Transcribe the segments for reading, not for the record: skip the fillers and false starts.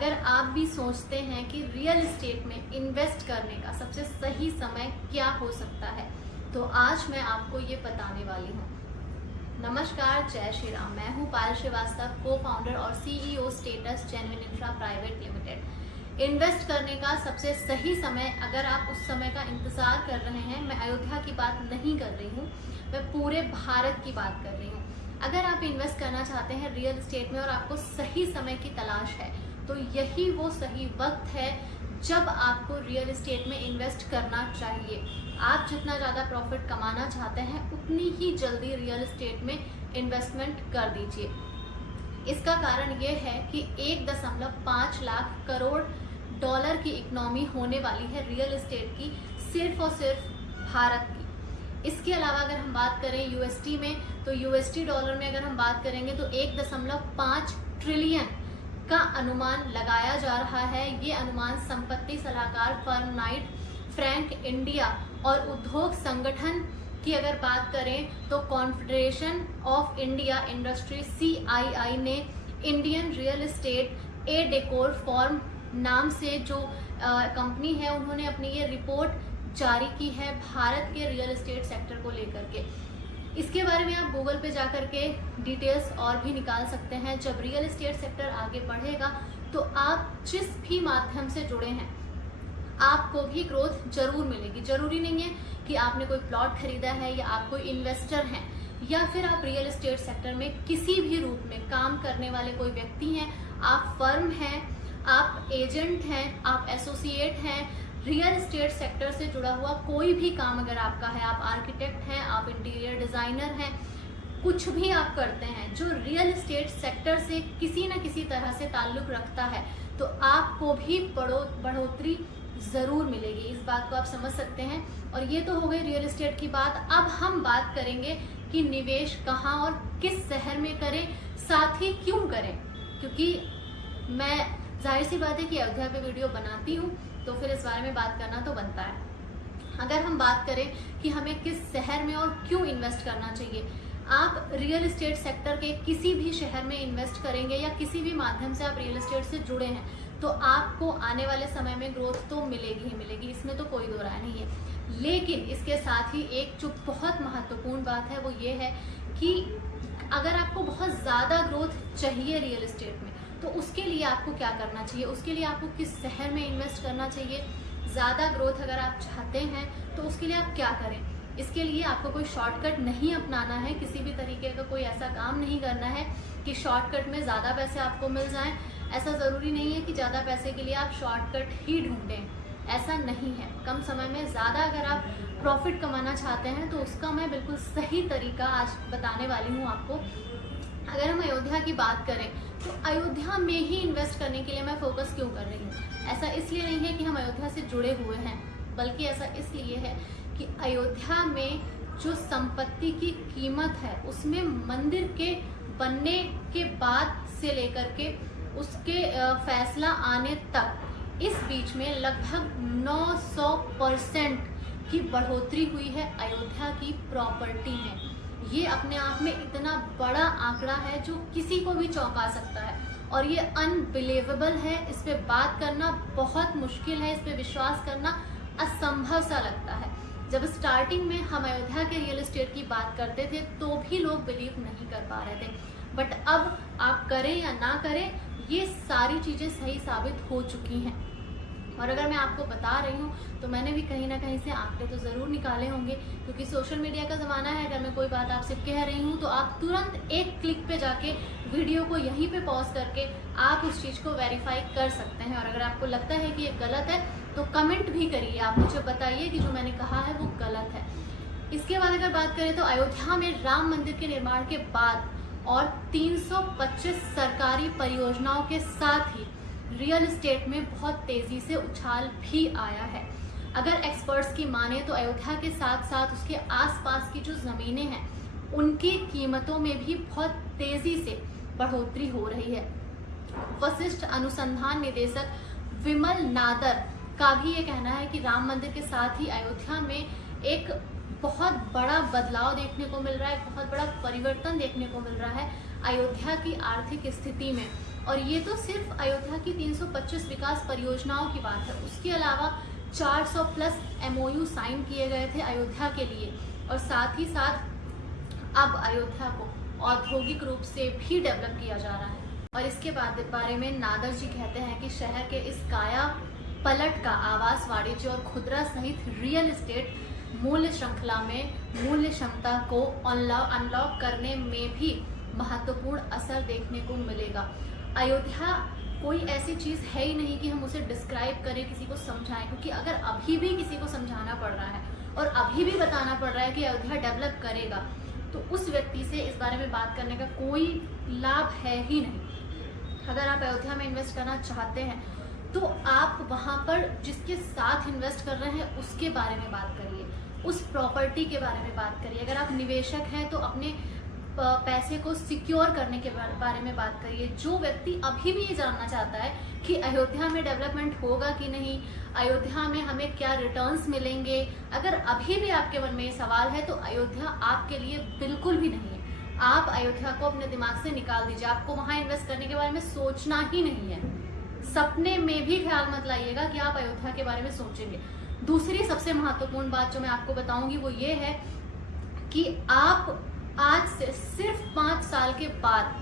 अगर आप भी सोचते हैं कि रियल एस्टेट में इन्वेस्ट करने का सबसे सही समय क्या हो सकता है, तो आज मैं आपको ये बताने वाली हूँ। नमस्कार, जय श्री राम। मैं हूँ पायल श्रीवास्तव, को फाउंडर और CEO status genuine infra private limited. Invest करने का सबसे सही समय, अगर आप उस समय का इंतजार कर रहे हैं, मैं अयोध्या की बात नहीं कर रही हूँ, मैं पूरे भारत की बात कर रही हूँ। अगर आप इन्वेस्ट करना चाहते हैं रियल एस्टेट में और आपको सही समय की तलाश है, तो यही वो सही वक्त है जब आपको रियल एस्टेट में इन्वेस्ट करना चाहिए। आप जितना ज़्यादा प्रॉफिट कमाना चाहते हैं, उतनी ही जल्दी रियल एस्टेट में इन्वेस्टमेंट कर दीजिए। इसका कारण ये है कि 1.5 लाख करोड़ डॉलर की इकोनॉमी होने वाली है रियल एस्टेट की, सिर्फ और सिर्फ भारत की। इसके अलावा अगर हम बात करें यूएसडी में, तो यूएसडी डॉलर में अगर हम बात करेंगे तो 1.5 ट्रिलियन का अनुमान लगाया जा रहा है। ये अनुमान संपत्ति सलाहकार फर्म नाइट फ्रैंक इंडिया और उद्योग संगठन की अगर बात करें तो confederation of India industry CII ने इंडियन रियल एस्टेट ए डेकोर फॉर्म नाम से जो कंपनी है, उन्होंने अपनी ये रिपोर्ट जारी की है भारत के रियल एस्टेट सेक्टर को लेकर के। इसके बारे में आप गूगल पे जाकर के डिटेल्स और भी निकाल सकते हैं। जब रियल एस्टेट सेक्टर आगे बढ़ेगा तो आप जिस भी माध्यम से जुड़े हैं, आपको भी ग्रोथ जरूर मिलेगी। जरूरी नहीं है कि आपने कोई प्लॉट खरीदा है या आप कोई इन्वेस्टर हैं या फिर आप रियल एस्टेट सेक्टर में किसी भी रूप में काम करने वाले कोई व्यक्ति हैं, आप फर्म हैं, आप एजेंट हैं, आप एसोसिएट हैं, रियल एस्टेट सेक्टर से जुड़ा हुआ कोई भी काम अगर आपका है, आप आर्किटेक्ट हैं, आप इंटीरियर डिजाइनर हैं, कुछ भी आप करते हैं जो रियल एस्टेट सेक्टर से किसी न किसी तरह से ताल्लुक रखता है, तो आपको भी बढ़ोतरी जरूर मिलेगी। इस बात को आप समझ सकते हैं। और ये तो हो गई रियल एस्टेट की बात। अब हम बात करेंगे कि निवेश कहाँ और किस शहर में करें, साथ ही क्यों करें। क्योंकि मैं जाहिर सी बात है कि अयोध्या पे वीडियो बनाती हूँ, तो फिर इस बारे में बात करना तो बनता है। अगर हम बात करें कि हमें किस शहर में और क्यों इन्वेस्ट करना चाहिए, आप रियल एस्टेट सेक्टर के किसी भी शहर में इन्वेस्ट करेंगे या किसी भी माध्यम से आप रियल एस्टेट से जुड़े हैं, तो आपको आने वाले समय में ग्रोथ तो मिलेगी ही मिलेगी, इसमें तो कोई दो राय नहीं है। लेकिन इसके साथ ही एक जो बहुत महत्वपूर्ण बात है वो ये है कि अगर आपको बहुत ज़्यादा ग्रोथ चाहिए रियल एस्टेट में, तो उसके लिए आपको क्या करना चाहिए, उसके लिए आपको किस शहर में इन्वेस्ट करना चाहिए। ज़्यादा ग्रोथ अगर आप चाहते हैं तो उसके लिए आप क्या करें। इसके लिए आपको कोई शॉर्टकट नहीं अपनाना है, किसी भी तरीके का कोई ऐसा काम नहीं करना है कि शॉर्टकट में ज़्यादा पैसे आपको मिल जाएं। ऐसा ज़रूरी नहीं है कि ज़्यादा पैसे के लिए आप शॉर्टकट ही ढूंढें, ऐसा नहीं है। कम समय में ज़्यादा अगर आप प्रॉफिट कमाना चाहते हैं तो उसका मैं बिल्कुल सही तरीका आज बताने वाली हूँ आपको। अगर हम अयोध्या की बात करें तो अयोध्या में ही इन्वेस्ट करने के लिए मैं फोकस क्यों कर रही हूँ। ऐसा इसलिए नहीं है कि हम अयोध्या से जुड़े हुए हैं, बल्कि ऐसा इसलिए है कि अयोध्या में जो संपत्ति की कीमत है, उसमें मंदिर के बनने के बाद से लेकर के उसके फैसला आने तक, इस बीच में लगभग 900% की बढ़ोतरी हुई है अयोध्या की प्रॉपर्टी में। ये अपने आप में इतना बड़ा आंकड़ा है जो किसी को भी चौंका सकता है और ये अनबिलीवेबल है। इस पे बात करना बहुत मुश्किल है, इस पे विश्वास करना असंभव सा लगता है। जब स्टार्टिंग में हम अयोध्या के रियल एस्टेट की बात करते थे तो भी लोग बिलीव नहीं कर पा रहे थे, बट अब आप करें या ना करें, ये सारी चीज़ें सही साबित हो चुकी हैं। और अगर मैं आपको बता रही हूँ तो मैंने भी कहीं ना कहीं से आंकड़े तो ज़रूर निकाले होंगे, क्योंकि सोशल मीडिया का ज़माना है। अगर मैं कोई बात आपसे कह रही हूँ तो आप तुरंत एक क्लिक पे जाके वीडियो को यहीं पे पॉज करके आप उस चीज़ को वेरीफाई कर सकते हैं। और अगर आपको लगता है कि ये गलत है तो कमेंट भी करिए, आप मुझे बताइए कि जो मैंने कहा है वो गलत है। इसके बाद अगर बात करें तो अयोध्या में राम मंदिर के निर्माण के बाद और 325 सरकारी परियोजनाओं के साथ ही रियल एस्टेट में बहुत तेजी से उछाल भी आया है। अगर एक्सपर्ट्स की माने तो अयोध्या के साथ साथ उसके आसपास की जो ज़मीनें हैं, उनकी कीमतों में भी बहुत तेजी से बढ़ोतरी हो रही है। वशिष्ठ अनुसंधान निदेशक विमल नादर का भी ये कहना है कि राम मंदिर के साथ ही अयोध्या में एक बहुत बड़ा बदलाव देखने को मिल रहा है, एक बहुत बड़ा परिवर्तन देखने को मिल रहा है अयोध्या की आर्थिक स्थिति में। और ये तो सिर्फ अयोध्या की 325 विकास परियोजनाओं की बात है। उसके अलावा 400 प्लस MOU साइन किए गए थे अयोध्या के लिए, और साथ ही साथ अब अयोध्या को औद्योगिक रूप से भी डेवलप किया जा रहा है। और इसके बारे में नादर जी कहते हैं कि शहर के इस काया पलट का आवास, वाणिज्य और खुदरा सहित रियल एस्टेट मूल्य श्रृंखला में मूल्य क्षमता को अनलॉक करने में भी महत्वपूर्ण असर देखने को मिलेगा। अयोध्या कोई ऐसी चीज़ है ही नहीं कि हम उसे डिस्क्राइब करें, किसी को समझाएं, क्योंकि अगर अभी भी किसी को समझाना पड़ रहा है और अभी भी बताना पड़ रहा है कि अयोध्या डेवलप करेगा, तो उस व्यक्ति से इस बारे में बात करने का कोई लाभ है ही नहीं। अगर आप अयोध्या में इन्वेस्ट करना चाहते हैं तो आप वहाँ पर जिसके साथ इन्वेस्ट कर रहे हैं उसके बारे में बात करिए, उस प्रॉपर्टी के बारे में बात करिए। अगर आप निवेशक हैं तो अपने पैसे को सिक्योर करने के बारे में बात करिए। जो व्यक्ति अभी भी ये जानना चाहता है कि अयोध्या में डेवलपमेंट होगा कि नहीं, अयोध्या में हमें क्या रिटर्न्स मिलेंगे, अगर अभी भी आपके मन में ये सवाल है तो अयोध्या आपके लिए बिल्कुल भी नहीं है। आप अयोध्या को अपने दिमाग से निकाल दीजिए। आपको वहाँ इन्वेस्ट करने के बारे में सोचना ही नहीं है। सपने में भी ख्याल मत लाइएगा कि आप अयोध्या के बारे में सोचेंगे। दूसरी सबसे महत्वपूर्ण बात जो मैं आपको बताऊंगी वो ये है कि आप आज से सिर्फ 5 साल के बाद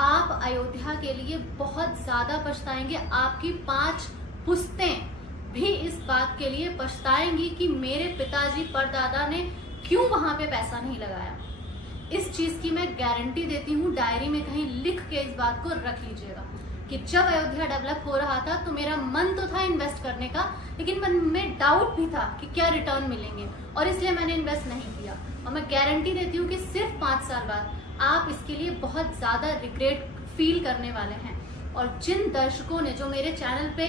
आप अयोध्या के लिए बहुत ज्यादा पछताएंगे। आपकी 5 पुश्तें भी इस बात के लिए पछताएंगी कि मेरे पिताजी परदादा ने क्यों वहां पे पैसा नहीं लगाया। इस चीज की मैं गारंटी देती हूँ। डायरी में कहीं लिख के इस बात को रख लीजिएगा कि जब अयोध्या डेवलप हो रहा था तो मेरा मन तो था इन्वेस्ट करने का, लेकिन मन में डाउट भी था कि क्या रिटर्न मिलेंगे, और इसलिए मैंने इन्वेस्ट नहीं किया। और मैं गारंटी देती हूँ कि सिर्फ 5 साल बाद आप इसके लिए बहुत ज्यादा रिग्रेट फील करने वाले हैं। और जिन दर्शकों ने जो मेरे चैनल पे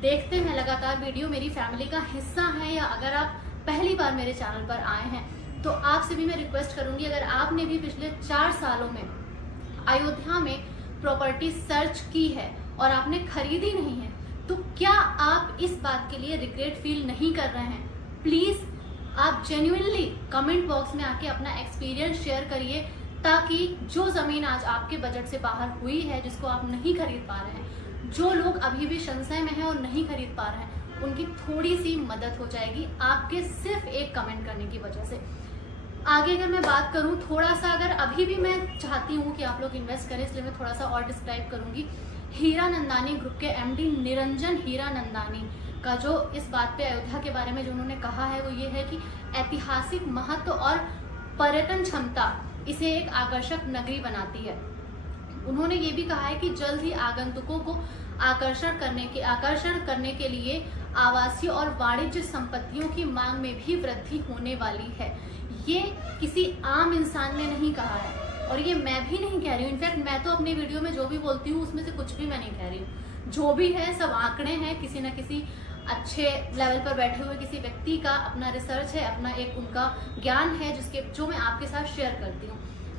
देखते हैं लगातार वीडियो, मेरी फैमिली का हिस्सा है, या अगर आप पहली बार मेरे चैनल पर आए हैं, तो आपसे भी मैं रिक्वेस्ट करूंगी, अगर आपने भी पिछले 4 सालों में अयोध्या में प्रॉपर्टी सर्च की है और आपने खरीदी नहीं है, तो क्या आप इस बात के लिए रिग्रेट फील नहीं कर रहे हैं? प्लीज आप जेन्युइनली कमेंट बॉक्स में आके अपना एक्सपीरियंस शेयर करिए, ताकि जो जमीन आज आपके बजट से बाहर हुई है, जिसको आप नहीं खरीद पा रहे हैं, जो लोग अभी भी संशय में हैं और नहीं खरीद पा रहे हैं, उनकी थोड़ी सी मदद हो जाएगी आपके सिर्फ एक कमेंट करने की वजह से। आगे अगर मैं बात करूं, थोड़ा सा अगर अभी भी मैं चाहती हूं कि आप लोग इन्वेस्ट करें, इसलिए मैं थोड़ा सा और डिस्क्राइब करूंगी। हीरानंदानी ग्रुप के MD निरंजन हीरानंदानी का जो इस बात पे अयोध्या के बारे में जो उन्होंने कहा है वो ये है कि ऐतिहासिक महत्व और पर्यटन क्षमता इसे एक आकर्षक नगरी बनाती है। उन्होंने ये भी कहा है कि जल्द ही आगंतुकों को आकर्षण करने के लिए आवासीय और वाणिज्य संपत्तियों की मांग में भी वृद्धि होने वाली है। ये किसी आम इंसान ने नहीं कहा है, और ये मैं भी नहीं कह रही हूँ। इनफैक्ट मैं तो अपने वीडियो में जो भी बोलती हूँ उसमें से कुछ भी मैं नहीं कह रही हूँ। जो भी है सब आंकड़े हैं, किसी न किसी अच्छे लेवल पर बैठे हुए किसी व्यक्ति का अपना रिसर्च है, अपना एक उनका ज्ञान है जो मैं आपके साथ शेयर करती हूँ।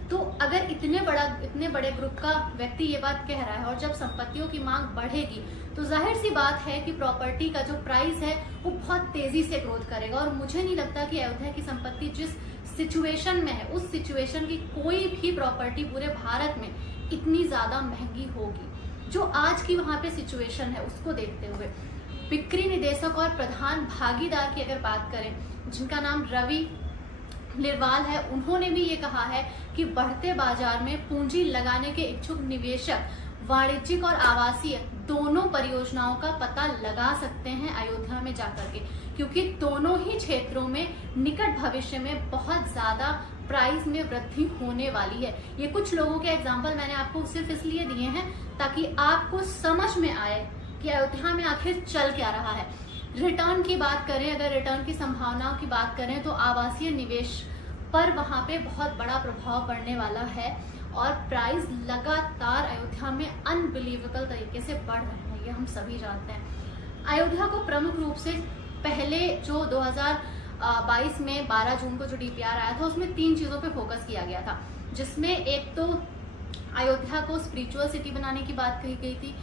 तो अगर इतने बड़े ग्रुप का व्यक्ति ये बात कह रहा है, और जब संपत्तियों की मांग बढ़ेगी तो जाहिर सी बात है कि प्रॉपर्टी का जो प्राइस है वो बहुत तेजी से ग्रोथ करेगा। और मुझे नहीं लगता कि अयोध्या की संपत्ति जिस सिचुएशन में है, उस सिचुएशन की कोई भी प्रॉपर्टी पूरे भारत में इतनी ज्यादा महंगी होगी। जो आज की वहां पे सिचुएशन है उसको देखते हुए बिक्री निदेशक और प्रधान भागीदार की अगर बात करें, जिनका नाम रवि लिरवाल है, उन्होंने भी ये कहा है कि बढ़ते बाजार में पूंजी लगाने के इच्छुक निवेशक वाणिज्यिक और आवासीय दोनों परियोजनाओं का पता लगा सकते हैं अयोध्या में जाकर के, क्योंकि दोनों ही क्षेत्रों में निकट भविष्य में बहुत ज्यादा प्राइस में वृद्धि होने वाली है। ये कुछ लोगों के एग्जाम्पल मैंने आपको सिर्फ इसलिए दिए हैं ताकि आपको समझ में आए कि अयोध्या में आखिर चल क्या रहा है। रिटर्न की बात करें, अगर रिटर्न की संभावनाओं की बात करें, तो आवासीय निवेश पर वहां पे बहुत बड़ा प्रभाव पड़ने वाला है, और प्राइस लगातार अयोध्या में अनबिलीवेबल तरीके से बढ़ रहे हैं, ये हम सभी जानते हैं। अयोध्या को प्रमुख रूप से पहले जो 2022 में 12 जून को जो DPR आया था उसमें 3 चीजों पे फोकस किया गया था, जिसमें एक तो अयोध्या को स्पिरिचुअल सिटी बनाने की बात कही गई थी,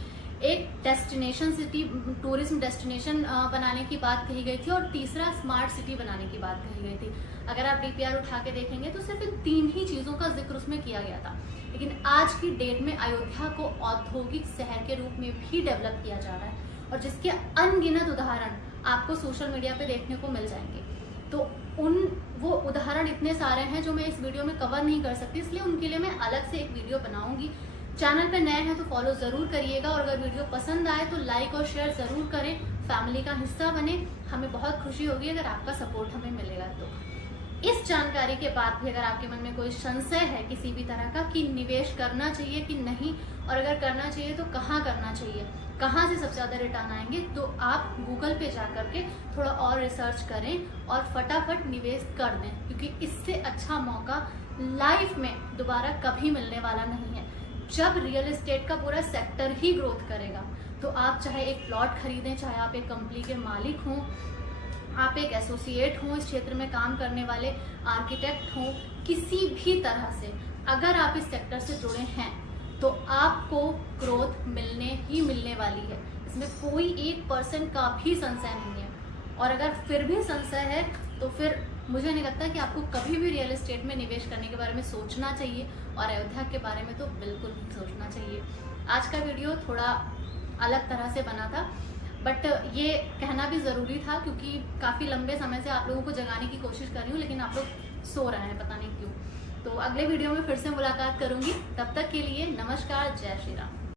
एक डेस्टिनेशन सिटी, टूरिज्म डेस्टिनेशन बनाने की बात कही गई थी, और तीसरा स्मार्ट सिटी बनाने की बात कही गई थी। अगर आप DPR उठा के देखेंगे तो सिर्फ इन 3 ही चीजों का जिक्र उसमें किया गया था। लेकिन लेकिन आज की डेट में अयोध्या को औद्योगिक शहर के रूप में भी डेवलप किया जा रहा है और जिसके अनगिनत उदाहरण आपको सोशल मीडिया पे देखने को मिल जाएंगे। तो वो उदाहरण इतने सारे हैं जो मैं इस वीडियो में कवर नहीं कर सकती, इसलिए उनके लिए मैं अलग से एक वीडियो बनाऊंगी। चैनल पे नए हैं तो फॉलो जरूर करिएगा और अगर वीडियो पसंद आए तो लाइक और शेयर जरूर करें, फैमिली का हिस्सा बने। हमें बहुत खुशी होगी अगर आपका सपोर्ट हमें मिलेगा। तो इस जानकारी के बाद भी अगर आपके मन में कोई संशय है किसी भी तरह का कि निवेश करना चाहिए कि नहीं, और अगर करना चाहिए तो कहाँ करना चाहिए, कहाँ से सबसे ज़्यादा रिटर्न आएंगे, तो आप गूगल पे जा करके थोड़ा और रिसर्च करें और फटाफट निवेश कर दें, क्योंकि इससे अच्छा मौका लाइफ में दोबारा कभी मिलने वाला नहीं है। जब रियल एस्टेट का पूरा सेक्टर ही ग्रोथ करेगा तो आप चाहे एक प्लॉट खरीदें, चाहे आप एक कंपनी के मालिक हों, आप एक एसोसिएट हों, इस क्षेत्र में काम करने वाले आर्किटेक्ट हों, किसी भी तरह से अगर आप इस सेक्टर से जुड़े हैं तो आपको ग्रोथ मिलने वाली है। इसमें कोई 1% का भी संशय नहीं है। और अगर फिर भी संशय है तो फिर मुझे नहीं लगता कि आपको कभी भी रियल एस्टेट में निवेश करने के बारे में सोचना चाहिए, और अयोध्या के बारे में तो बिल्कुल भी सोचना चाहिए। आज का वीडियो थोड़ा अलग तरह से बना था, बट ये कहना भी ज़रूरी था क्योंकि काफ़ी लंबे समय से आप लोगों को जगाने की कोशिश कर रही हूँ, लेकिन आप लोग सो रहे हैं, पता नहीं क्यों। तो अगले वीडियो में फिर से मुलाकात करूंगी। तब तक के लिए नमस्कार, जय श्री राम।